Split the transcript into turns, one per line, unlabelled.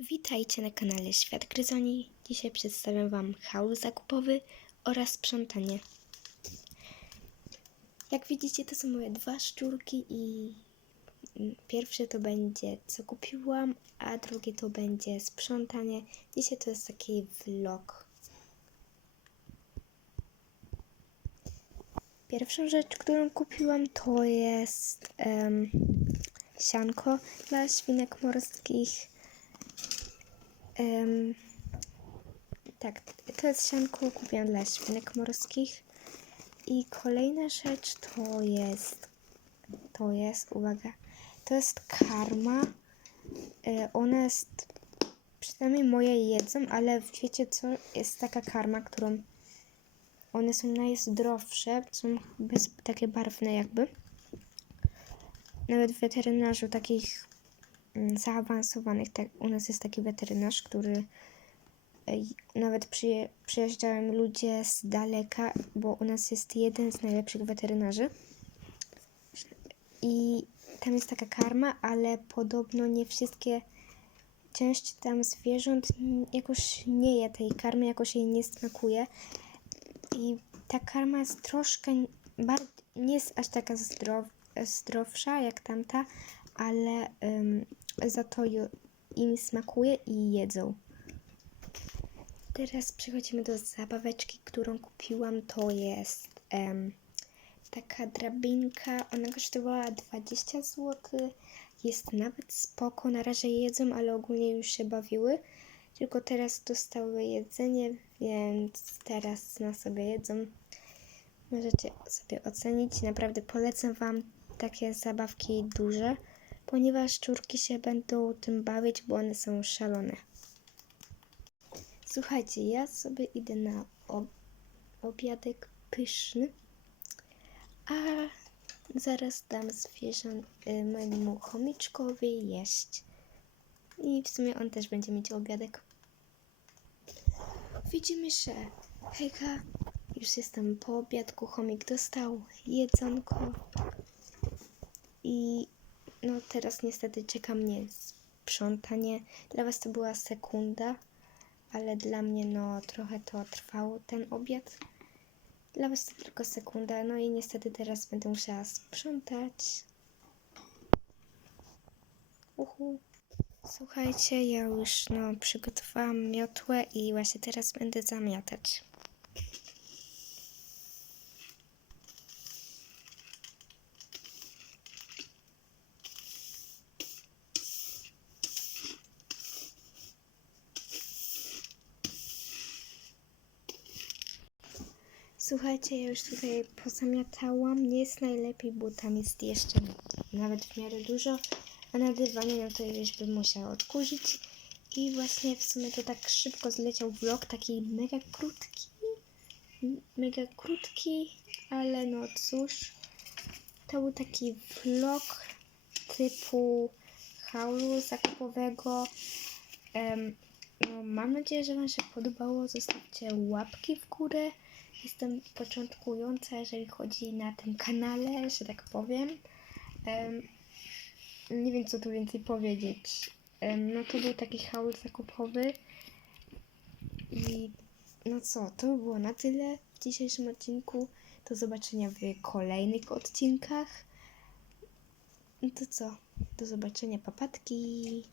Witajcie na kanale Świat Gryzoni. Dzisiaj przedstawiam Wam haul zakupowy oraz sprzątanie. Jak widzicie, to są moje dwa szczurki i pierwsze to będzie co kupiłam, a drugie to będzie sprzątanie. Dzisiaj to jest taki vlog. Pierwszą rzecz, którą kupiłam, to jest em, sianko dla świnek morskich. Em, tak, to jest sianko kupiłam dla świnek morskich. I kolejna rzecz to jest, to jest, uwaga, to jest karma. E, ona jest, przynajmniej moje jedzą, ale wiecie co, jest taka karma, którą one są najzdrowsze, są bez, takie barwne jakby. Nawet w weterynarzu takich zaawansowanych, tak, u nas jest taki weterynarz, który ej, nawet przyje, przyjeżdżają ludzie z daleka, bo u nas jest jeden z najlepszych weterynarzy. I tam jest taka karma, ale podobno nie wszystkie część tam zwierząt mm, jakoś nie je tej karmy, jakoś jej nie smakuje. I ta karma jest troszkę, nie jest aż taka zdrow, zdrowsza jak tamta, ale ym, za to im smakuje i jedzą. Teraz przechodzimy do zabaweczki, którą kupiłam. To jest em, taka drabinka. Ona kosztowała 20 zł. Jest nawet spoko. Na razie jedzą, ale ogólnie już się bawiły. Tylko teraz dostały jedzenie, więc teraz na sobie jedzą. Możecie sobie ocenić. Naprawdę polecam Wam takie zabawki duże, ponieważ szczurki się będą tym bawić, bo one są szalone. Słuchajcie, ja sobie idę na ob obiadek pyszny, a zaraz dam zwierzę y, mojemu chomiczkowi jeść. I w sumie on też będzie mieć obiadek. Widzimy się. Hejka, już jestem po obiadku. Chomik dostał jedzonko. I no teraz niestety czeka mnie sprzątanie. Dla Was to była sekunda, ale dla mnie no trochę to trwało ten obiad. Dla Was to tylko sekunda, no i niestety teraz będę musiała sprzątać. Uhu. Słuchajcie, ja już no, przygotowałam miotłę i właśnie teraz będę zamiatać. Słuchajcie, ja już tutaj pozamiatałam. Nie jest najlepiej, bo tam jest jeszcze nawet w miarę dużo. A na dywanie no to już bym musiała odkurzyć. I właśnie w sumie to tak szybko zleciał vlog, taki mega krótki. Mega krótki, ale no cóż. To był taki vlog typu haulu zakupowego. Em, no, mam nadzieję, że Wam się podobało. Zostawcie łapki w górę. Jestem początkująca, jeżeli chodzi na tym kanale, że tak powiem. Em, nie wiem, co tu więcej powiedzieć. Em, no to był taki haul zakupowy. I no co, to by było na tyle w dzisiejszym odcinku. Do zobaczenia w kolejnych odcinkach. No to co, do zobaczenia, papatki.